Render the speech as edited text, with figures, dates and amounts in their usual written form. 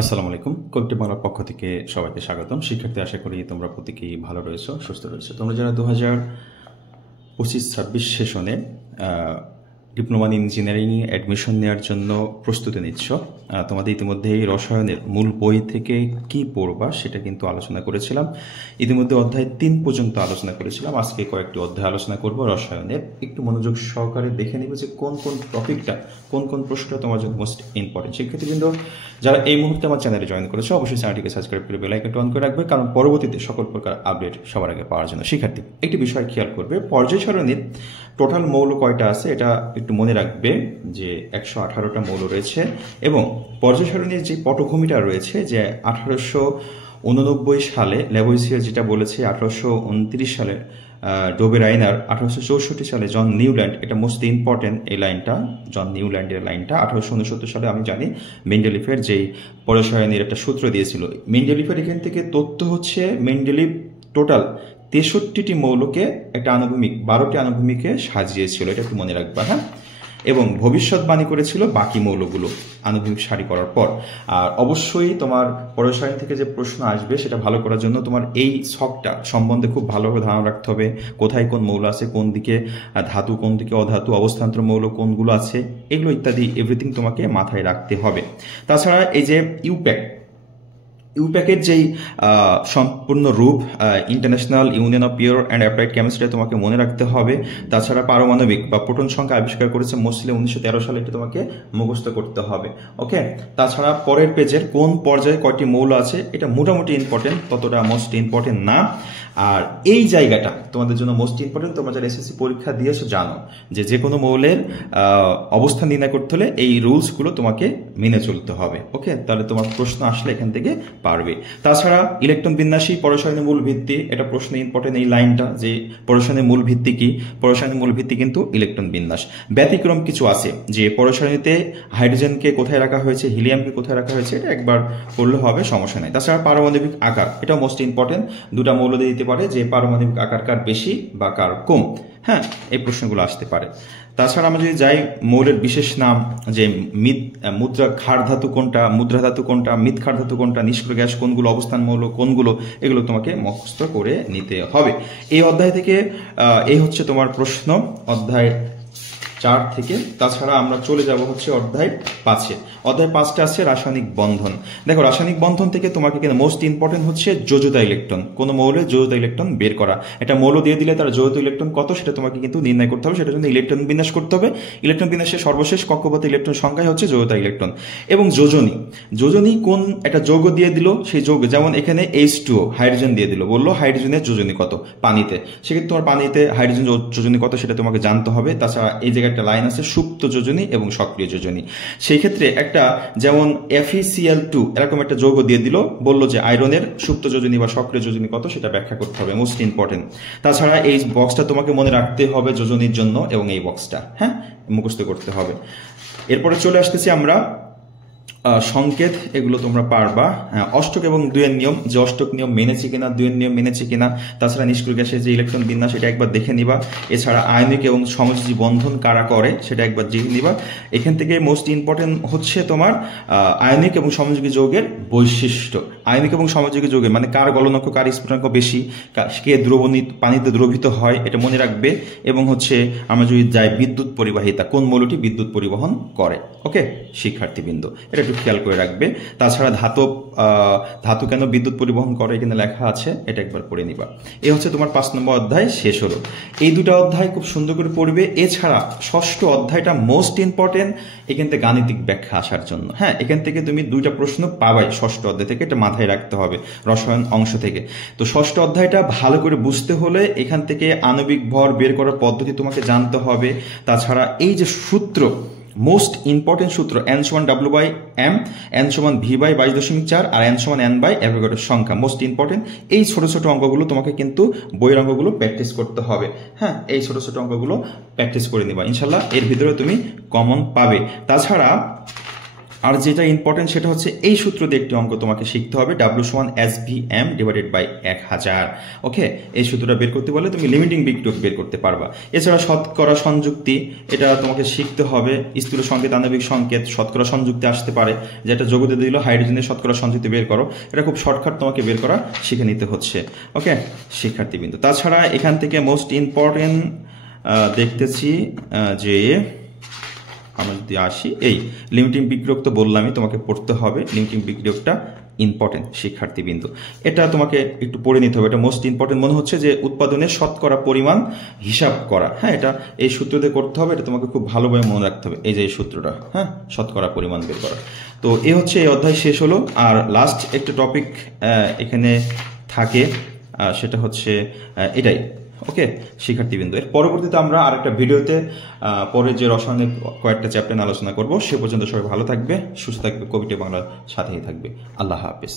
আসসালামু আলাইকুম। কয়েকটি বাংলার পক্ষ থেকে সবাইকে স্বাগতম। শিক্ষার্থী, আশা করি তোমরা প্রত্যেকেই ভালো রয়েছো, সুস্থ রয়েছো। তোমরা যারা 2025-26 সেশনে ডিপ্লোমা ইন ইঞ্জিনিয়ারিং অ্যাডমিশন নেওয়ার জন্য প্রস্তুতি নিচ্ছ, তোমাদের ইতিমধ্যেই রসায়নের মূল বই থেকে কি পড়বা সেটা কিন্তু আলোচনা করেছিলাম। ইতিমধ্যে অধ্যায় 3 পর্যন্ত আলোচনা করেছিলাম। আজকে কয়েকটি অধ্যায় আলোচনা করব রসায়নের। একটু মনোযোগ সহকারে দেখে নিব যে কোন কোন টপিকটা, কোন কোন প্রশ্নটা তোমার জন্য মোস্ট ইম্পর্টেন্ট। শিক্ষার্থীবৃন্দ, যারা এই মুহূর্তে আমার চ্যানেলে জয়েন করেছো, অবশ্যই চ্যানেলটিকে সাবস্ক্রাইব করে বেল আইকনটি অন করে রাখবে, কারণ পরবর্তীতে সকল প্রকার আপডেট সবার আগে পাওয়ার জন্য। শিক্ষার্থী, একটি বিষয় খেয়াল করবে, পর্যায় সারণীর টোটাল মৌল কয়টা আছে এটা একটু মনে রাখবে যে 118টা মৌল রয়েছে, এবং পর্যায় সারণীর যে পটভূমিটা রয়েছে যে 1889 সালে ল্যাভোইসিয়ার যেটা বলেছে, 1829 সালে ডোবে রাইনার, 1864 সালে জন নিউল্যান্ড, এটা মোস্ট ইম্পর্টেন্ট এই লাইনটা, জন নিউল্যান্ডের লাইনটা। 1869 সালে আমি জানি মেন্ডেলিফের যেই পর্যায় একটা সূত্র দিয়েছিল, মেন্ডেলিফের এখান থেকে তথ্য হচ্ছে মেন্ডেলিফ টোটাল 63টি মৌলকে একটা আনুভূমিক 12টি আনুভূমিকে সাজিয়েছিল, এটা একটু মনে রাখবা। হ্যাঁ, এবং ভবিষ্যৎবাণী করেছিল বাকি মৌলগুলো আনুভূমিক সারি করার পর। আর অবশ্যই তোমার পর্যায় থেকে যে প্রশ্ন আসবে সেটা ভালো করার জন্য তোমার এই ছকটা সম্বন্ধে খুব ভালোভাবে ধারণা রাখতে হবে। কোথায় কোন মৌল আছে, কোন দিকে ধাতু, কোন দিকে অধাতু, অবস্থান্তর মৌল কোনগুলো আছে, এগুলো ইত্যাদি এভরিথিং তোমাকে মাথায় রাখতে হবে। তাছাড়া এই যে ইউপ্যাকের যেই সম্পূর্ণ রূপ, international union of pure and applied chemistry, তোমাকে মনে রাখতে হবে। তাছাড়া পারমাণবিক বা প্রোটন সংখ্যা আবিষ্কার করেছে মোস্টলি 1913 সালে, এটা তোমাকে মুখস্থ করতে হবে। ওকে, তাছাড়া পরের পেজের কোন পর্যায়ে কয়টি মৌল আছে এটা মোটামুটি ইম্পর্টেন্ট, ততটা মোস্ট ইম্পর্টেন্ট না। আর এই জায়গাটা তোমাদের জন্য মোস্ট ইম্পর্টেন্ট, তোমরা যারা এসএসসি পরীক্ষা দিয়েছো জানো যে কোনো মৌলের অবস্থান নির্ণয় করতে হলে এই রুলসগুলো তোমাকে মেনে চলতে হবে। ওকে, তাহলে তোমার প্রশ্ন আসলে এখান থেকে পারবে। তাছাড়া ইলেকট্রন বিন্যাসী পরসায়নের মূল ভিত্তি, এটা প্রশ্ন ইম্পর্টেন্ট এই লাইনটা, যে পরসায়নের মূল ভিত্তি কি? পরসায়নের মূল ভিত্তি কিন্তু ইলেকট্রন বিন্যাস। ব্যতিক্রম কিছু আছে, যে পরসায়নীতে হাইড্রোজেনকে কোথায় রাখা হয়েছে, হিলিয়ামকে কোথায় রাখা হয়েছে, এটা একবার পড়লে হবে, সমস্যা নাই। তাছাড়া পারমাণবিক আকার, এটা মোস্ট ইম্পর্টেন্ট, দুটা মৌল দিয়ে দিতে পারে যে পারমাণবিক আকার কার বেশি বা কার কম। হ্যাঁ, এই প্রশ্নগুলো আসতে পারে। তাছাড়া আমরা যদি যাই মৌলের বিশেষ নাম, যে মুদ্রা ক্ষার ধাতু কোনটা, মুদ্রা ধাতু কোনটা, মিথ ক্ষার ধাতু কোনটা, নিষ্ক্রিয় গ্যাস কোনগুলো, অবস্থান মৌল কোনগুলো, এগুলো তোমাকে মুখস্থ করে নিতে হবে এই অধ্যায় থেকে। এই হচ্ছে তোমার প্রশ্ন অধ্যায় 4 থেকে। তাছাড়া আমরা চলে যাব হচ্ছে অধ্যায় 5-এ। অধ্যায় 5টা আছে রাসায়নিক বন্ধন। দেখো, রাসায়নিক বন্ধন থেকে তোমাকে কিন্তু মোস্ট ইম্পর্টেন্ট হচ্ছে যোজিতা ইলেকট্রন, কোন মৌলের যোজিতা ইলেকট্রন বের করা। এটা মৌল দিয়ে দিলে তার যোজিত ইলেকট্রন কত সেটা তোমাকে কিন্তু নির্ণয় করতে হবে, সেটার জন্য ইলেকট্রন বিন্যাস করতে হবে। ইলেকট্রন বিন্যাসের সর্বশেষ কক্ষপথে ইলেকট্রন সংখ্যায় হচ্ছে যোজিতা ইলেকট্রন। এবং যোজনী কোন একটা যৌগ দিয়ে দিল, সেই যৌগ, যেমন এখানে H2O হাইড্রোজেন দিয়ে দিল, বললো হাইড্রোজেনের যোজনী কত পানিতে, সেক্ষেত্রে তোমার পানিতে হাইড্রোজেন যোজনী কত সেটা তোমাকে জানতে হবে। তাছাড়া এই জায়গায় একটা লাইন আছে সুপ্ত যোজনী এবং সক্রিয় যোজনী। সেই ক্ষেত্রে একটা যেমন FeCl2 এরকম একটা যৌগ দিয়ে দিল, বললো যে আয়রনের সুপ্ত যোজনী বা সক্রিয় যোজনী কত সেটা ব্যাখ্যা করতে হবে, মোস্ট ইম্পর্টেন্ট। তাছাড়া এই বক্সটা তোমাকে মনে রাখতে হবে যোজনীর জন্য, এবং এই বক্সটা হ্যাঁ মুখস্থ করতে হবে। এরপরে চলে আসতেছি আমরা সংকেত, এগুলো তোমরা পারবা। অষ্টক এবং দুয়ের নিয়ম, যে অষ্টক নিয়ম মেনেছে কিনা, দুয়ের নিয়ম মেনেছে কিনা। তাছাড়া নিষ্ক্রিয় গ্যাসের যে ইলেকট্রন বিন্যাস এটা একবার দেখে নিবা। এছাড়া আয়নিক এবং সমযোজী বন্ধন কারা করে সেটা একবার জেনে নিবা। এখান থেকে মোস্ট ইম্পর্টেন্ট হচ্ছে তোমার আয়নিক এবং সমযোজী যৌগের বৈশিষ্ট্য। আয়নিক এবং সমযোজী যৌগের মানে কার গলনাঙ্ক, কার স্ফুটনাঙ্ক বেশি, কে পানিতে দ্রবীভূত হয়, এটা মনে রাখবে। এবং হচ্ছে আমরা যদি যাই বিদ্যুৎ পরিবাহিতা, কোন মৌলটি বিদ্যুৎ পরিবহন করে। ওকে শিক্ষার্থীবৃন্দ, এটা একটু খেয়াল করে রাখবে। তাছাড়া ধাতু কেন বিদ্যুৎ পরিবহন করে এখানে লেখা আছে, এটা একবার পড়ে নিবা। এই হচ্ছে তোমার 5 নম্বর অধ্যায় শেষ হলো। এই দুটো অধ্যায় খুব সুন্দর করে পড়বে। এছাড়া 6ষ্ঠ অধ্যায়টা মোস্ট ইম্পর্টেন্ট, এখান থেকে গাণিতিক ব্যাখ্যা আসার জন্য। হ্যাঁ, এখান থেকে তুমি 2টা প্রশ্ন পাবাই 6ষ্ঠ অধ্যায় থেকে, এটা মাথায় রাখতে হবে রসায়ন অংশ থেকে। তো 6ষ্ঠ অধ্যায়টা ভালো করে বুঝতে হলে এখান থেকে আণবিক ভর বের করার পদ্ধতি তোমাকে জানতে হবে। তাছাড়া এই যে সূত্র, মোস্ট ইম্পর্টেন্ট সূত্র, n=W/m, n=v/22.4 আর n=n/n অ্যাভোগাড্রোর সংখ্যা, মোস্ট ইম্পর্টেন্ট। এই ছোট ছোট অঙ্কগুলো তোমাকে কিন্তু বইয়ের অঙ্কগুলো প্র্যাকটিস করতে হবে। হ্যাঁ, এই ছোট ছোট অঙ্কগুলো প্র্যাকটিস করে নিবা, ইনশাল্লাহ এর ভিতরে তুমি কমন পাবে। তাছাড়া আর যেটা ইম্পর্টেন্ট সেটা হচ্ছে এই সূত্র দিয়ে একটি অঙ্ক তোমাকে শিখতে হবে, W সমান SVM ডিভাইডেড বাই 1000। ওকে, এই সূত্রটা বের করতে বলে তুমি লিমিটিং বিক্রিয়ক বের করতে পারবা। এছাড়া শতকরা সংযুক্তি, এটা তোমাকে শিখতে হবে। স্থূল সংকেত, আণবিক সংকেত, শতকরা সংযুক্তি আসতে পারে, যেটা যোগ দিয়ে দিল হাইড্রোজেনের শতকরা সংযুক্তি বের করো। এটা খুব শর্টকাট তোমাকে বের করা শিখে নিতে হচ্ছে। ওকে শিক্ষার্থীবৃন্দ, তাছাড়া এখান থেকে মোস্ট ইম্পর্টেন্ট দেখতেছি যে আমরা যদি আসি, এই লিমিটিং বিক্রিয়ক তো বললামই তোমাকে পড়তে হবে। লিমিটিং বিক্রিয়কটা ইম্পর্টেন্ট শিক্ষার্থীবৃন্দ, এটা তোমাকে একটু পড়ে নিতে হবে। এটা মোস্ট ইম্পর্টেন্ট মনে হচ্ছে যে উৎপাদনের শতকরা পরিমাণ হিসাব করা। হ্যাঁ, এটা এই সূত্র দিয়ে করতে হবে, এটা তোমাকে খুব ভালোভাবে মনে রাখতে হবে। এই যে এই সূত্রটা, হ্যাঁ, শতকরা পরিমাণ বের করা। তো এই হচ্ছে এই অধ্যায় শেষ হলো। আর লাস্ট একটা টপিক এখানে থাকে, সেটা হচ্ছে এটাই। ওকে শিক্ষার্থীবৃন্দ, এর পরবর্তীতে আমরা আরেকটা ভিডিওতে পরে যে রসায়নিক কয়েকটা চ্যাপ্টার আলোচনা করব। সে পর্যন্ত সবাই ভালো থাকবে, সুস্থ থাকবে, কবিটি বাংলার সাথেই থাকবে। আল্লাহ হাফেজ।